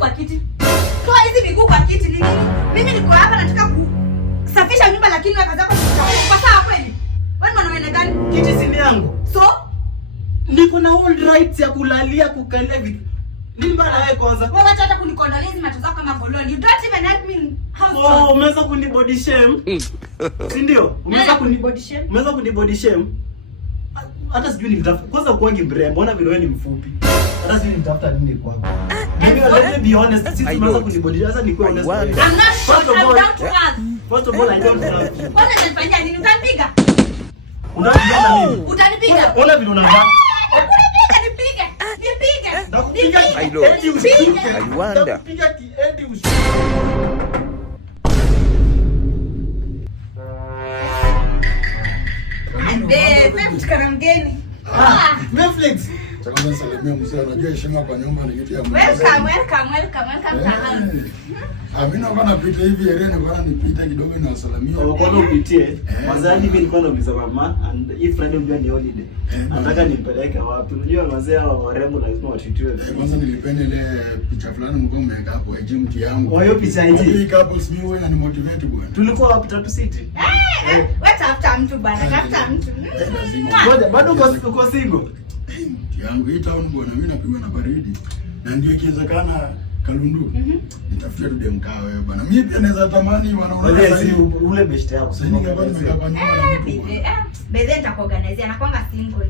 kwa kiti. Toa hizi miguu kwa kiti ni nini? Mimi niko hapa nataka kusafisha nyumba lakini wewe kaza kwa sawa kweli. Wewe mwanaume gani? Kiti si yangu. So, niko na all rights ya kulalia kukalia vitu. Nini bana wewe kwanza? Wewe acha hata kunikondolia hizo macho zako kama goloni. You don't even help me. Oh, umeweza kuni body shame. Si ndio? Umeweza kuni body shame. Umeweza kuni body shame. Hata sijui nitafuta. Kwanza kuangi mrembo, mbona vile wewe ni mfupi? Hata sijui nitafuta nini kwako. Mimi let me be honest, sisi tumeweza kuni body. Sasa niko honest. I'm not down to earth. First of all, I don't love you. Kwanza unanifanyia nini? Utanipiga? Unanipiga mimi? Utanipiga? Ona vile unavaa. I wonder. Netflix. Chakula salimia mzee, unajua heshima kwa nyumba ni kitu ya muhimu. Welcome to Mimi naomba napita hivi ereni bwana nipite kidogo na salamia. Kwa nini upitie? Mazani mimi nilikuwa nauliza mama and if Friday unajua ni holiday. Nataka nimpeleke wapi? Unajua wazee hao warembo lazima watitiwe. Kwanza nilipenda ile picha fulani mko mmeweka hapo ya gym yangu. Hiyo picha hiyo. Hii couples mimi wewe ni motivate bwana. Tulikuwa wapi Tatu City? Wewe tafuta mtu bwana, tafuta mtu. Ngoja bado uko single? Yangu hii town bwana mimi napigwa na baridi. Na ndio ikiwezekana Kalundu. Nitafutia tu dem kaa wewe bwana. Mimi pia naweza tamani wanaona sasa ule best yako. Sasa ningekuwa nimekaa kwa nyumba na mtu. Beze nitakuorganize anakuanga single.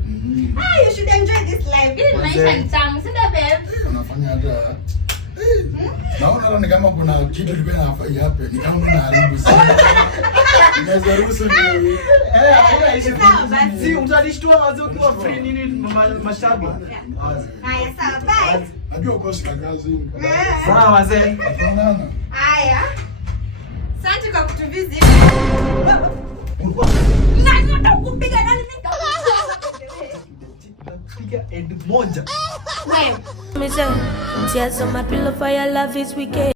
You should enjoy this life. Hii maisha ni tamu, si ndio babe? Unafanya hata naona ni kama kuna kitu kilikuwa nafai hapa. Ni kama unaharibu sana. Naweza ruhusu ni si utanishtua wazi ukiwa free nini mashabi. Haya sawa bye. Najua uko sika kazi. Sawa wazee. Haya. Asante kwa kutuvisit. Nani atakupiga nani mimi? Piga end moja. Wewe. Tears on my pillow for your love is wicked.